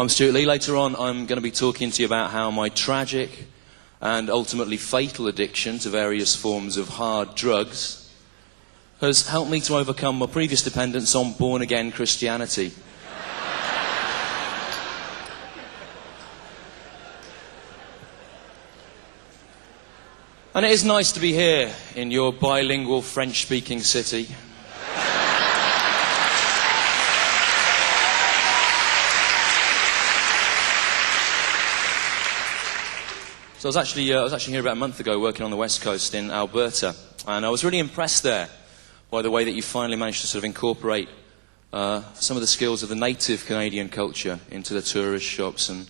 I'm Stewart Lee. Later on, I'm going to be talking to you about how my tragic and ultimately fatal addiction to various forms of hard drugs has helped me to overcome my previous dependence on born-again Christianity. And it is nice to be here in your bilingual French-speaking city. So I was actually here about a month ago working on the West Coast in Alberta, and I was really impressed there by the way that you finally managed to sort of incorporate some of the skills of the native Canadian culture into the tourist shops and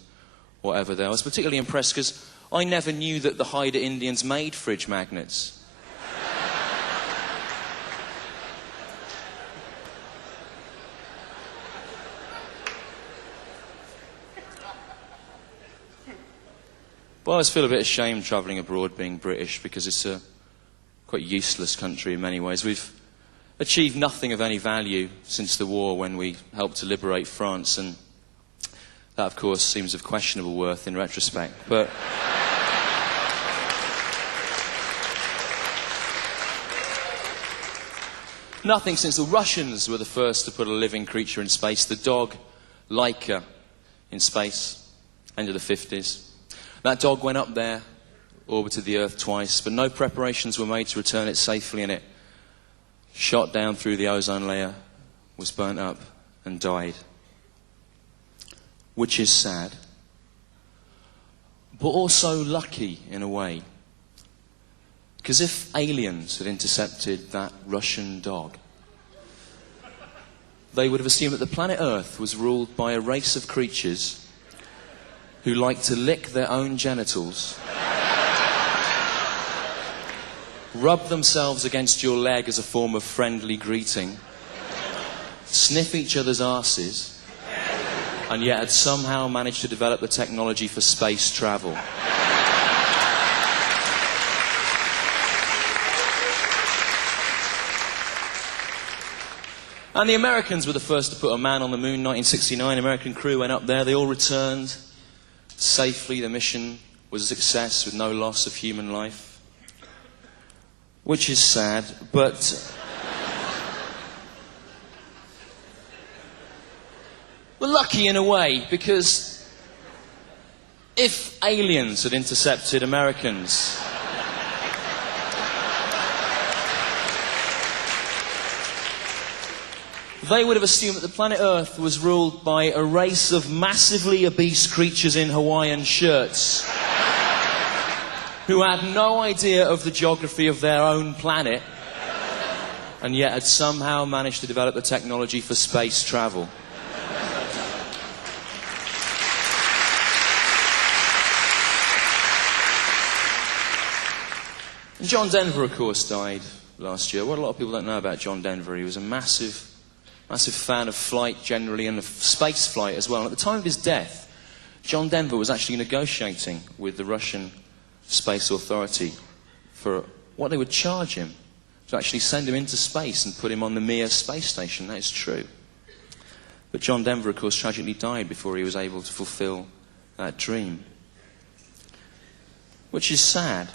whatever there. I was particularly impressed because I never knew that the Haida Indians made fridge magnets. But I always feel a bit ashamed travelling abroad being British because it's a quite useless country in many ways. We've achieved nothing of any value since the war when we helped to liberate France, and that of course seems of questionable worth in retrospect. But nothing since the Russians were the first to put a living creature in space, the dog Laika in space, end of the 50s. That dog went up there, orbited the Earth twice, but no preparations were made to return it safely, and it shot down through the ozone layer, was burnt up, and died. Which is sad, but also lucky in a way. Because if aliens had intercepted that Russian dog, they would have assumed that the planet Earth was ruled by a race of creatures who like to lick their own genitals, rub themselves against your leg as a form of friendly greeting, sniff each other's arses, and yet had somehow managed to develop the technology for space travel. And the Americans were the first to put a man on the moon, 1969. American crew went up there, they all returned safely. The mission was a success with no loss of human life. Which is sad, but we're lucky in a way, because if aliens had intercepted Americans, they would have assumed that the planet Earth was ruled by a race of massively obese creatures in Hawaiian shirts who had no idea of the geography of their own planet and yet had somehow managed to develop the technology for space travel. And John Denver, of course, died last year. What a lot of people don't know about John Denver, he was a massive fan of flight generally, and of space flight as well. And at the time of his death, John Denver was actually negotiating with the Russian Space Authority for what they would charge him to actually send him into space and put him on the Mir space station. That is true. But John Denver, of course, tragically died before he was able to fulfill that dream. Which is sad.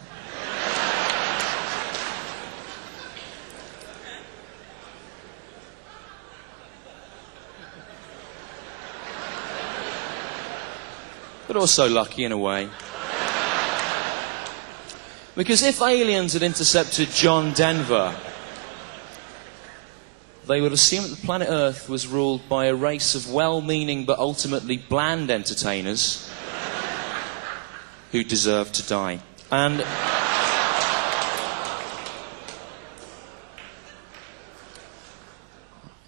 But also lucky in a way. Because if aliens had intercepted John Denver, they would assume that the planet Earth was ruled by a race of well-meaning but ultimately bland entertainers who deserved to die. And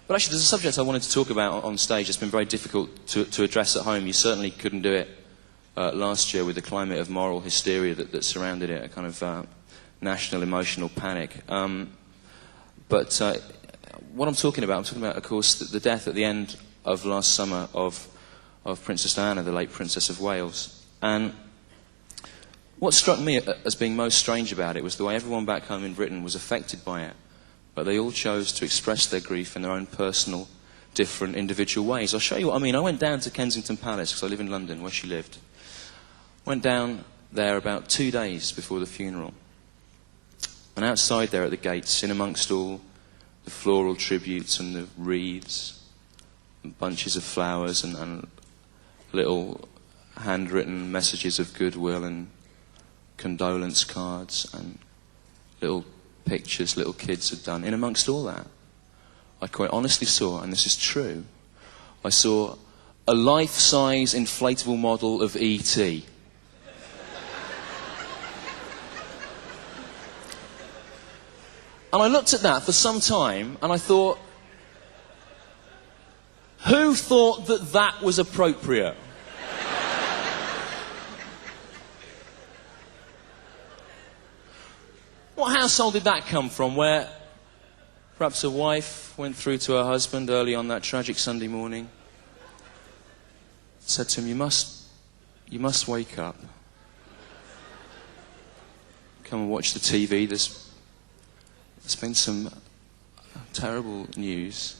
but actually, there's a subject I wanted to talk about on stage that's been very difficult to address at home. You certainly couldn't do it last year with the climate of moral hysteria that surrounded it, a kind of national emotional panic. But what I'm talking about, of course, the death at the end of last summer of Princess Diana, the late Princess of Wales. And what struck me as being most strange about it was the way everyone back home in Britain was affected by it, but they all chose to express their grief in their own personal, different individual ways. I'll show you what I mean. I went down to Kensington Palace, because I live in London, where she lived. Went down there about 2 days before the funeral. And outside there at the gates, in amongst all the floral tributes and the wreaths, and bunches of flowers and little handwritten messages of goodwill and condolence cards and little pictures little kids had done. In amongst all that, I quite honestly saw, and this is true, I saw a life-size inflatable model of E.T. And I looked at that for some time, and I thought, who thought that that was appropriate? What household did that come from, where perhaps a wife went through to her husband early on that tragic Sunday morning, said to him, you must wake up. Come and watch the TV. There's been some terrible news.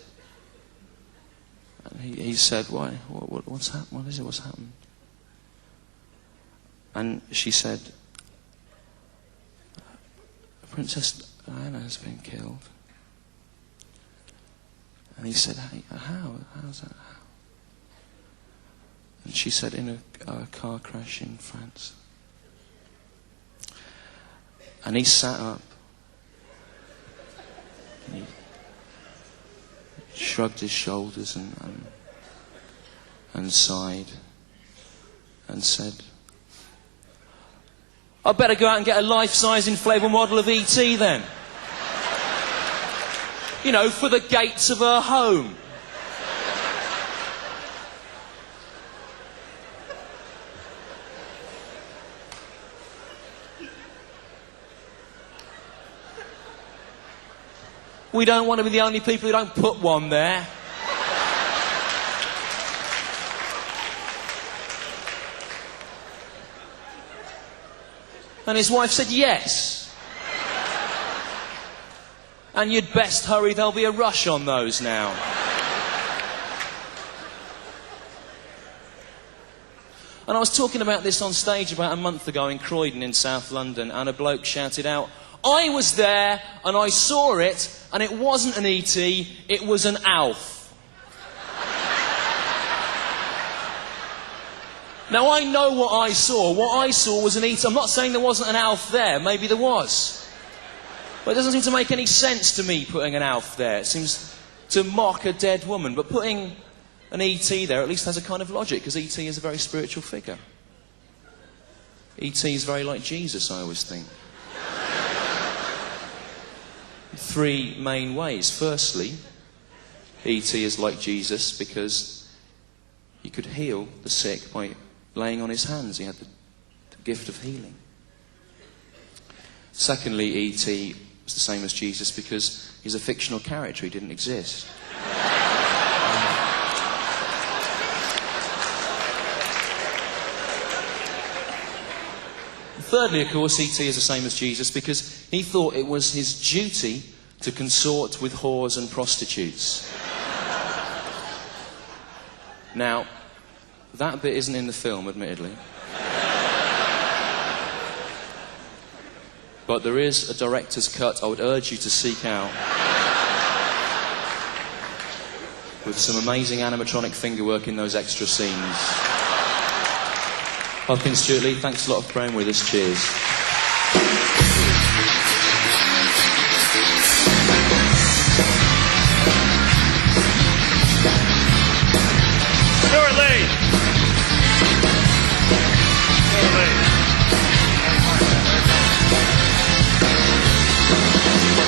And he said, why? What's happened? What is it? What's happened? And she said, Princess Diana has been killed. And he said, hey, how? How's that? How? And she said, in a car crash in France. And he sat up. And he shrugged his shoulders and sighed and said, I'd better go out and get a life-size inflatable model of E.T. then. You know, for the gates of her home. We don't want to be the only people who don't put one there. And his wife said, yes. And you'd best hurry, there'll be a rush on those now. And I was talking about this on stage about a month ago in Croydon in South London, and a bloke shouted out, I was there and I saw it, and it wasn't an E.T., it was an Alf. Now, I know what I saw. What I saw was an E.T. I'm not saying there wasn't an Alf there. Maybe there was. But it doesn't seem to make any sense to me, putting an Alf there. It seems to mock a dead woman. But putting an E.T. there at least has a kind of logic, because E.T. is a very spiritual figure. E.T. is very like Jesus, I always think. 3 main ways. Firstly, E.T. is like Jesus because he could heal the sick by laying on his hands. He had the gift of healing. Secondly, E.T. was the same as Jesus because he's a fictional character. He didn't exist. Thirdly, of course, E.T. is the same as Jesus because he thought it was his duty to consort with whores and prostitutes. Now, that bit isn't in the film, admittedly. But there is a director's cut I would urge you to seek out, with some amazing animatronic fingerwork in those extra scenes. I've been Stewart Lee. Thanks a lot for praying with us. Cheers.